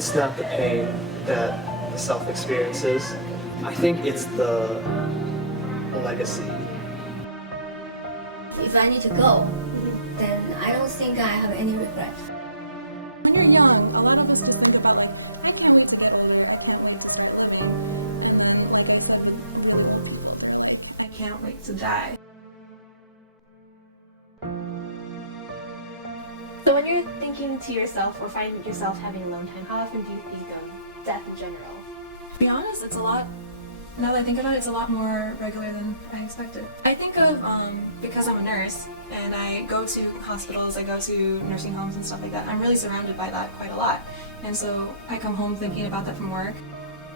it's not the pain that the self experiences. I think it's the legacy. If I need to go, then I don't think I have any regret. When you're young, a lot of us just think about like, I can't wait to get older. I can't wait to die. So when you're thinking to yourself or find yourself having alone time, how often do you think of death in general? To be honest, it's a lot, now that I think about it, it's a lot more regular than I expected. I think of, because I'm a nurse and I go to hospitals, I go to nursing homes and stuff like that, I'm really surrounded by that quite a lot. And so I come home thinking about that from work.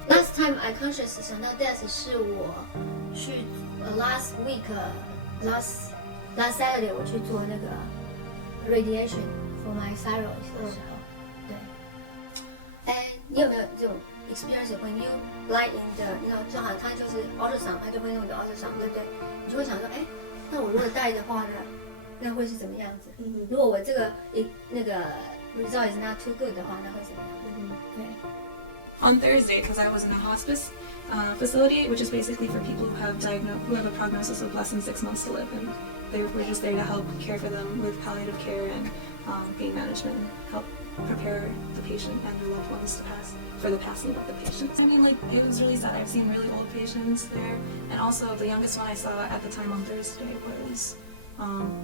Last time I conscious 想到 death 是我去last week last Saturday 我去做那个 radiation for my thyroid 的时候，对。哎，你有没有这种 experience when you lie in the， 你知道，就好像他就是 ultrasound， 他就会弄你的 ultrasound， 对不对？你就会想说，哎，那我如果带的话呢，那会是怎么样子？如果我这个那个 result is not too good 的话，那会怎么样？对。On Thursday, because I was in a hospice facility, which is basically for people who have a prognosis of less than 6 months to live, and we're just there to help care for them with palliative care and pain management, and help prepare the patient and their loved ones to pass for the passing of the patient. I mean, like, it was really sad. I've seen really old patients there, and also the youngest one I saw at the time on Thursday was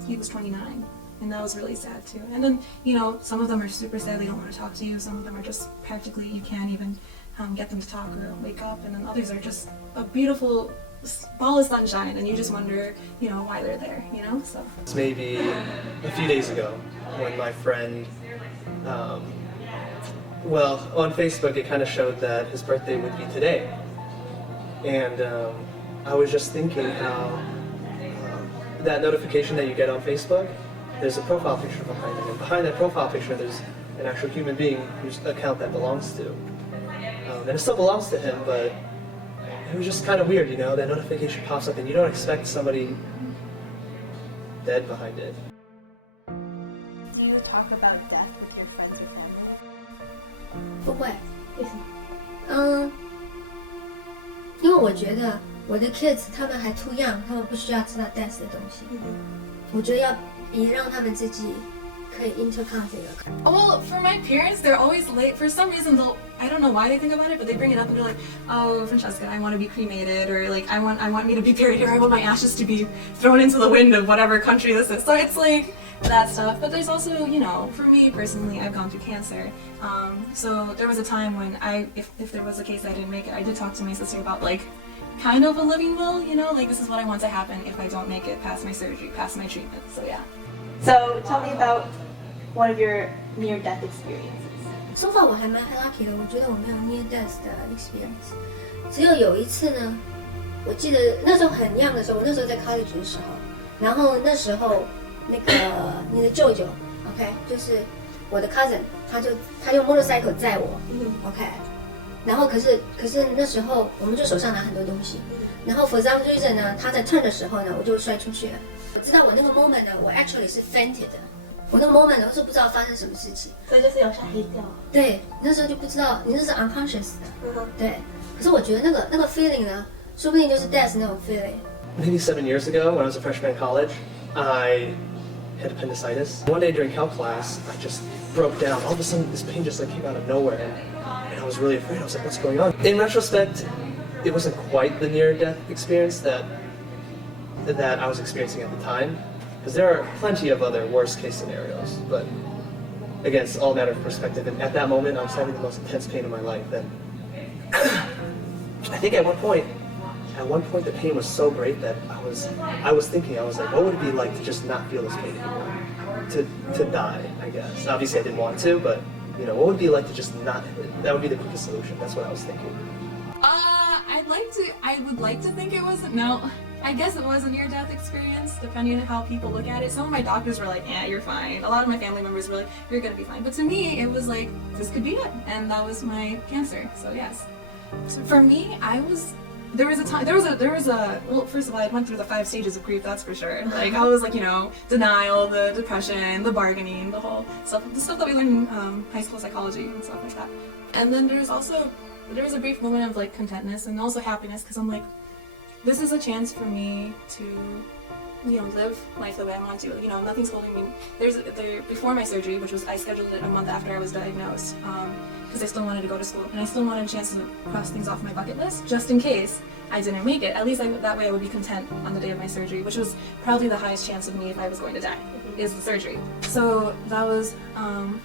he was 29. And that was really sad too. And then, you know, some of them are super sad, they don't want to talk to you. Some of them are just practically, you can't even get them to talk or wake up. And then others are just a beautiful ball of sunshine, and you just wonder, you know, why they're there, you know? So It's maybe a few days ago when my friend, well, on Facebook it kind of showed that his birthday would be today. And I was just thinking how that notification that you get on Facebook, there's a profile picture behind it, and behind that profile picture there's an actual human being whose account that belongs to. And it still belongs to him, but it was just kind of weird, you know, that notification pops up and you don't expect somebody dead behind it. Do you talk about death with your friends or family? 不会，为什么？因为我觉得我的 kids 他们还 too young， 他们不需要知道 death 的东西。我觉得要也让他们自己可以 intercom 这个。well, for my parents, they're always late. For some reason, I don't know why they think about it, but they bring it up and they're like, oh, Francesca, I want to be cremated, or like, I want me to be buried here. I want my ashes to be thrown into the wind of whatever country this is. So it's like that stuff. But there's also, you know, for me personally, I've gone through cancer. So there was a time when if there was a case I didn't make it, I did talk to my sister about like, kind of a living will, you know, like this is what I want to happen if I don't make it past my surgery, past my treatment. So yeah. So tell me about one of your near-death experiences. So far 我还蛮 lucky 的，我觉得我没有 near death 的 experience。只有一次呢，我记得那时候很 young 的时候，我那时候在 college 的时候，然后那时候那个你的舅舅 ，OK， 就是我的 cousin， 他用 motorcycle 载我 ，OK。然后可是那时候我们就手上拿很多东西，然后 for some reason 呢，他在 turn 的时候呢，我就摔出去了。我知道我那个 moment 呢，我 actually 是 fainted 的。我那个 moment 呢，我是不知道发生什么事情，所以就是有吓一跳。对，那时候就不知道，你那是 unconscious 的，对。可是我觉得那个 feeling 呢，说不定就是 death 那种 feeling。Maybe 7 years ago, when I was a freshman in college, I had appendicitis. One day during calc class, I just broke down. All of a sudden, this pain just like came out of nowhere, and I was really afraid. I was like, "What's going on?" In retrospect, it wasn't quite the near-death experience that I was experiencing at the time, because there are plenty of other worst-case scenarios. But again, it's all a matter of perspective. And at that moment, I was having the most intense pain in my life. And I think at one point, the pain was so great that I was thinking, I was like, what would it be like to just not feel this pain anymore? To die, I guess. Obviously, I didn't want to, but you know, what would it be like to just not? That would be the quickest solution. That's what I was thinking. I would like to think it wasn't. No, I guess it was a near-death experience, depending on how people look at it. Some of my doctors were like, yeah, you're fine. A lot of my family members were like, you're gonna be fine. But to me, it was like, this could be it. And that was my cancer, so yes. So for me, I was there was a well, first of all, I went through the 5 stages of grief, that's for sure. Like I was like, you know, denial, the depression, the bargaining, the whole stuff, the stuff that we learn in high school psychology and stuff like that. And then there was a brief moment of like contentness and also happiness, because I'm like, this is a chance for me to, you know, live life the way I want to. You know, nothing's holding me. Before my surgery, which was, I scheduled it a month after I was diagnosed, because I still wanted to go to school and I still wanted a chance to cross things off my bucket list, just in case I didn't make it. At least that way I would be content on the day of my surgery, which was probably the highest chance of me if I was going to die, is the surgery. So that was,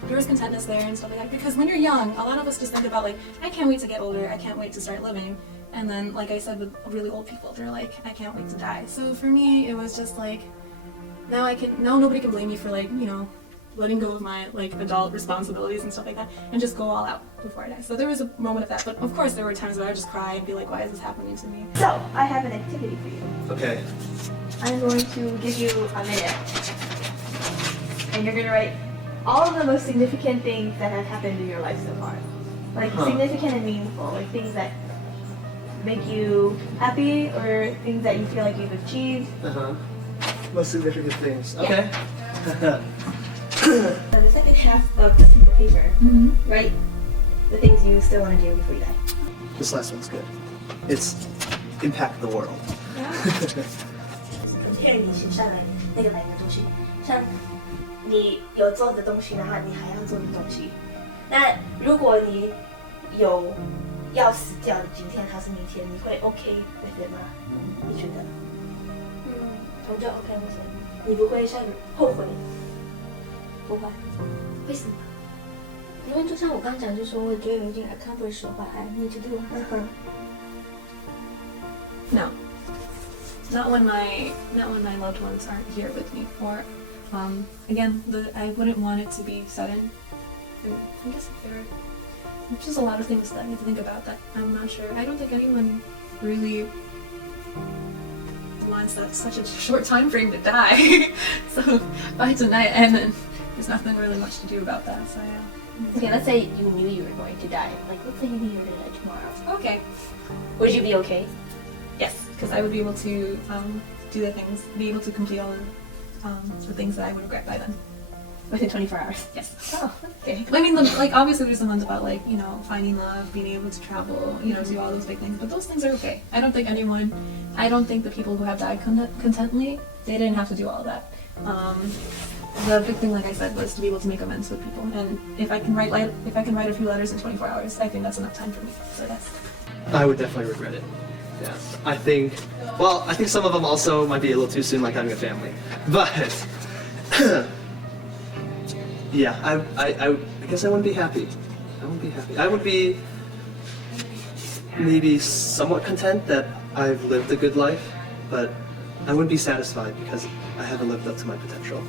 there was contentness there and stuff like that, because when you're young, a lot of us just think about like, I can't wait to get older, I can't wait to start living. And then, like I said, with really old people, they're like, I can't wait to die. So for me, it was just like, now nobody can blame me for like, you know, letting go of my like adult responsibilities and stuff like that, and just go all out before I die. So there was a moment of that, but of course there were times where I would just cry and be like, why is this happening to me? So, I have an activity for you. Okay. I'm going to give you a minute. And you're going to write all of the most significant things that have happened in your life so far. Like significant and meaningful, like things that make you happy or things that you feel like you've achieved. Most significant things. Yeah. Okay. The second half of the piece of paper, write the things you still want to do before you die. This last one's good. It's impact the world. 骗你写下来那个哪个东西，像你有做的东西，然后你还要做的东西。那如果你有要死掉的今天还是明天，你会 OK with it 吗？你觉得？我就 OK with it。你不会像后悔？不会。为什么？因为就像我刚刚讲，就是说我觉得有一点 accomplish 的话 ，I need to do。No. Not when my loved ones aren't here with me. Or, again, I wouldn't want it to be sudden. And I guess there's just a lot of things that I need to think about that I'm not sure. I don't think anyone really wants that such a short time frame to die. So by tonight, and then there's nothing really much to do about that. So yeah. Okay, let's say you knew you were going to die. Like, let's say you knew you were going to die tomorrow. Okay. Would you be okay? Yes, because I would be able to do the things, be able to complete all the things that I would regret by then. Within 24 hours? Yes. Oh, okay. I mean, like obviously there's the ones about like, you know, finding love, being able to travel, you know, do all those big things, but those things are okay. I don't think the people who have died contently, they didn't have to do all of that. The big thing, like I said, was to be able to make amends with people, and if I can write a few letters in 24 hours, I think that's enough time for me. So yes. I would definitely regret it. Yeah. I think some of them also might be a little too soon, like having a family. But yeah, I guess I wouldn't be happy. I would be maybe somewhat content that I've lived a good life, but I wouldn't be satisfied because I haven't lived up to my potential.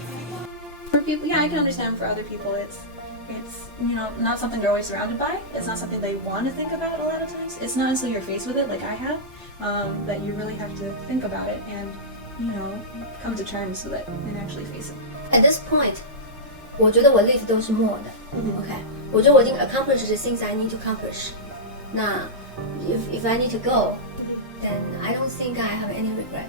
For people, yeah, I can understand. For other people, it's you know, not something they're always surrounded by. It's not something they want to think about a lot of times. It's not until you're faced with it, like I have, that you really have to think about it and, you know, come to terms with it and actually face it. At this point, 我觉得我 list 都是 more 的。OK， 我觉得我已经 accomplish the things I need to accomplish。那 if I need to go, then I don't think I have any regret.